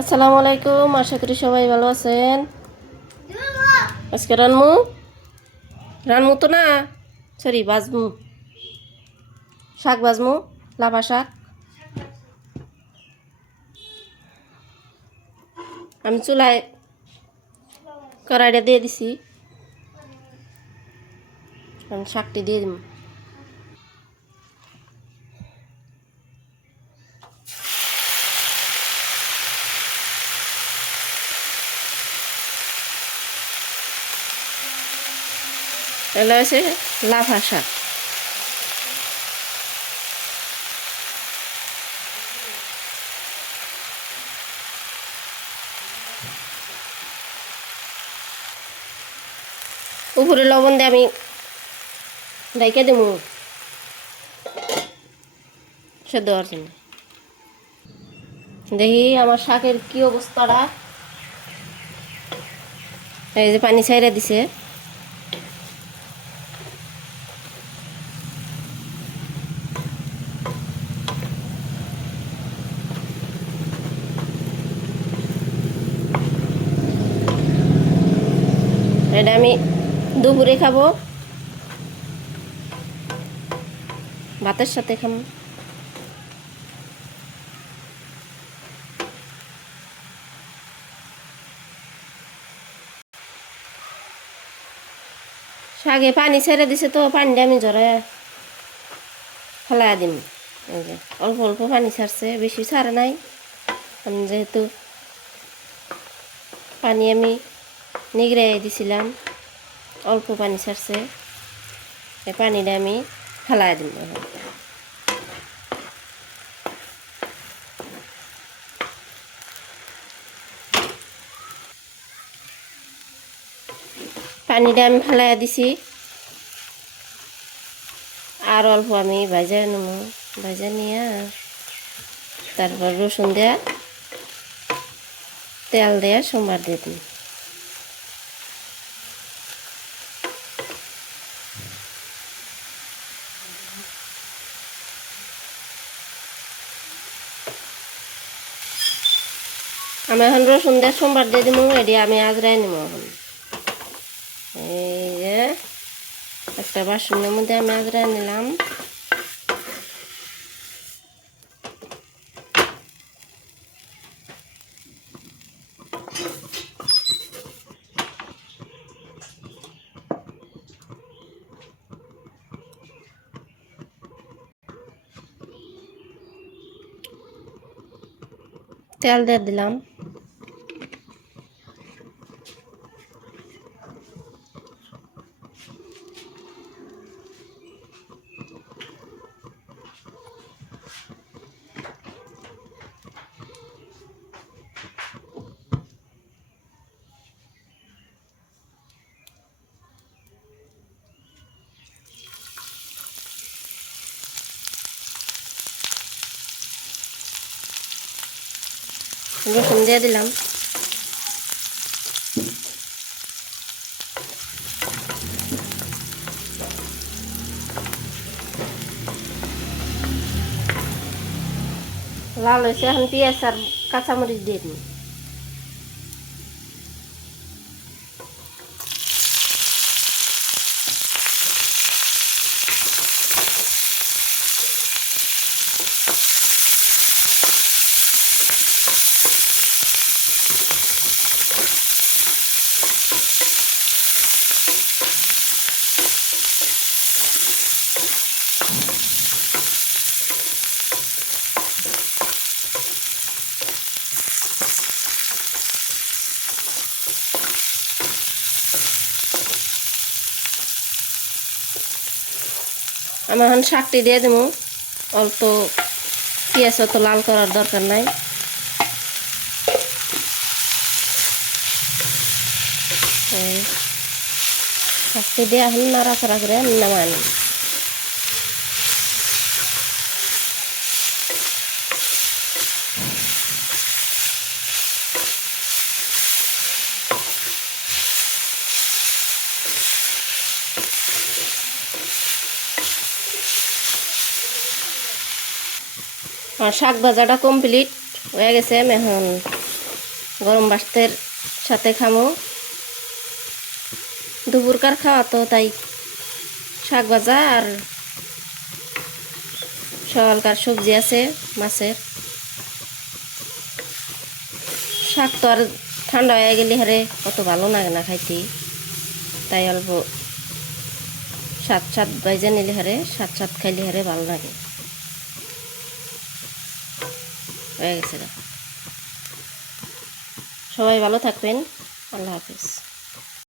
আসসালামু আলাইকুম, আশা করি সবাই ভালো আছেন। আজকে রানমু রানমু তো না, সরি বাজমু, শাক বাজমু, লাফা শাক। আমি চুলায় কড়াইটা দিয়ে দিছি, আমি শাকটি দিয়ে দিব। এগুলো হচ্ছে লাফা শাক। উপরে লবণ দিয়ে আমি ঢাইকা দেবো সেদ্ধ হওয়ার জন্য। দেখি আমার শাকের কি অবস্থাটা। এই যে পানি ছাইড়া দিছে, এটা আমি দুপুরে খাবো, ভাতের সাথে খাবো। শাকে পানি ছেড়ে দিছে তো পানিটা আমি জড়ায় ফেলাই দিম। এই যে অল্প অল্প পানি ছাড়ছে, বেশি ছাড়ে নাই। আমি যেহেতু পানি আমি নিগড়াই দিছিলাম, অল্প পানি ছাড়ছে, এই পানিটা আমি ফেলাই দিব। পানিটা আমি ফেলাই দিছি, আর অল্প আমি ভাজা নেব। ভাজা নিয়ে তারপর রসুন দেয়া তেল দেয়া সোমবার দিয়ে দিই। আমি এখন রসুন দিয়ে সোমবার দিয়ে দিব, এটি আমি আজরাই নেব। এখন এই যে একটা বাসনের মধ্যে আমি আজরাই নিলাম। তেল দিয়ে দিলাম। রসুন দিয়ে দিলাম। লাল হয়েছে, এখন পেঁয়াজ আর কাঁচামরিচ দিয়ে দিই। আমি এখন শাকটি দিয়ে দেবো। অল্প পেঁয়াজ অত লাল করার দরকার নাই। শাকটি দিয়ে এখন নাড়াচাড়া করে নামাই নিই। আর শাক ভাজাটা কমপ্লিট হয়ে গেছে। আমি এখন গরম ভাতের সাথে খামো। দুপুরকার খাওয়া তো তাই শাক ভাজা আর সকালকার সবজি আছে মাছের। শাক তো আর ঠান্ডা হয়ে গেলে হারে কত ভালো লাগে না খাইতে, তাই অল্প স্বাদ স্বাদ বাইজে নিলে হারে স্বাদ স্বাদ খাইলে হারে ভালো লাগে। হয়ে গেছে। সবাই ভালো থাকবেন। আল্লাহ হাফিজ।